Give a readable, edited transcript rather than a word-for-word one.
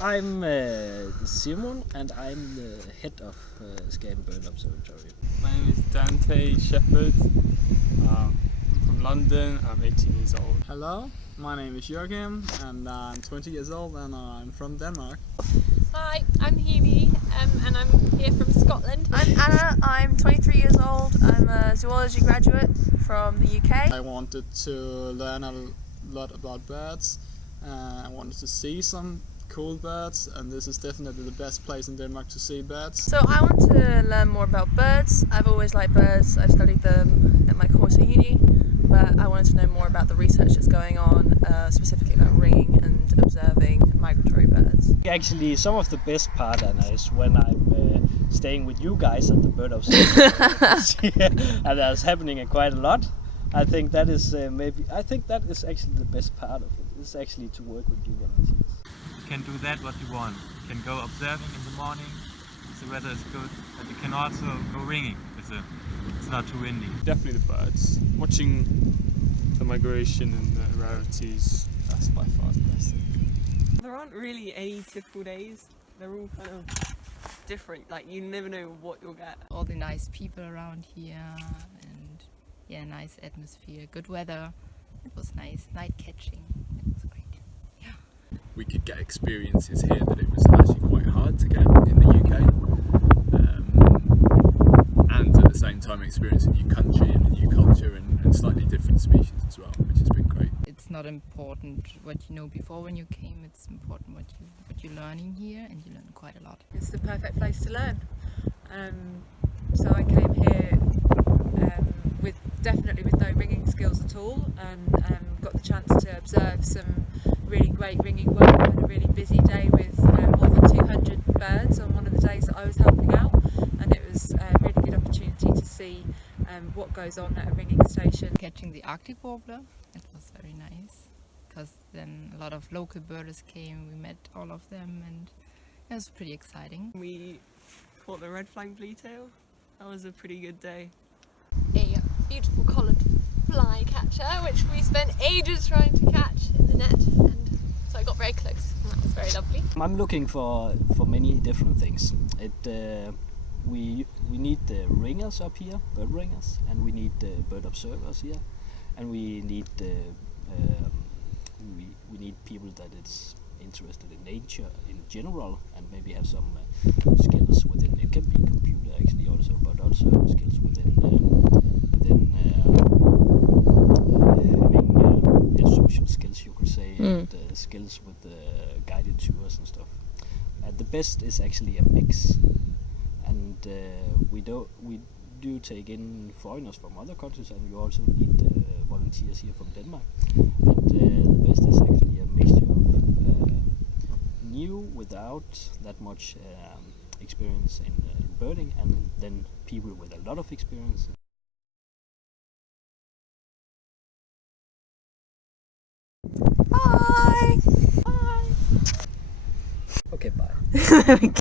I'm Simon and I'm the head of Skagen Bird Observatory. My name is Dante Shepherd. I'm from London. I'm 18 years old. Hello, my name is Jürgen and I'm 20 years old and I'm from Denmark. Hi, I'm Hebe and I'm here from Scotland. I'm Anna, I'm 23 years old. I'm a zoology graduate from the UK. I wanted to learn a lot about birds. I wanted to see some cool birds, and this is definitely the best place in Denmark to see birds. So I want to learn more about birds. I've always liked birds. I've studied them at my course at uni, but I wanted to know more about the research that's going on, specifically about ringing and observing migratory birds. Actually, some of the best part, Anna, is when I'm staying with you guys at the bird observatory, and that's happening quite a lot. I think that is actually the best part of it. Is actually to work with you volunteers. You can do that what you want. You can go observing in the morning if the weather is good, but you can also go ringing if it's not too windy. Definitely the birds. Watching the migration and the rarities, that's by far the best thing. There aren't really any typical days. They're all kind of different. Like, you never know what you'll get. All the nice people around here and yeah, nice atmosphere, good weather. It was nice, night catching. It was great. Yeah. We could get experiences here that it was actually quite hard to get in the UK, and at the same time experience a new country and a new culture and slightly different species as well, which has been great. It's not important what you know before when you came. It's important what you're learning here, and you learn quite a lot. It's the perfect place to learn. So I came here definitely with no ringing skills at all, and got the chance to observe some really great ringing work. I had a really busy day with more than 200 birds on one of the days that I was helping out, and it was a really good opportunity to see what goes on at a ringing station. Catching the Arctic warbler, it was very nice, because then a lot of local birders came, we met all of them, and it was pretty exciting. We caught the red flanked bluetail. That was a pretty good day. A beautiful collared flycatcher, which we spent ages trying to catch in the net, and so I got very close, and that was very lovely. I'm looking for many different things. We need the ringers up here, bird ringers, and we need the bird observers here, and we need we need people that is interested in nature in general, and maybe have some skills within. It can be computer actually also, but also skills within having social skills, you could say, and skills with guided tours and stuff. The best is actually a mix, and we do take in foreigners from other countries, and we also need volunteers here from Denmark. And the best is actually a mixture of new without that much experience in birding, and then people with a lot of experience. Bye! Bye! Okay, bye.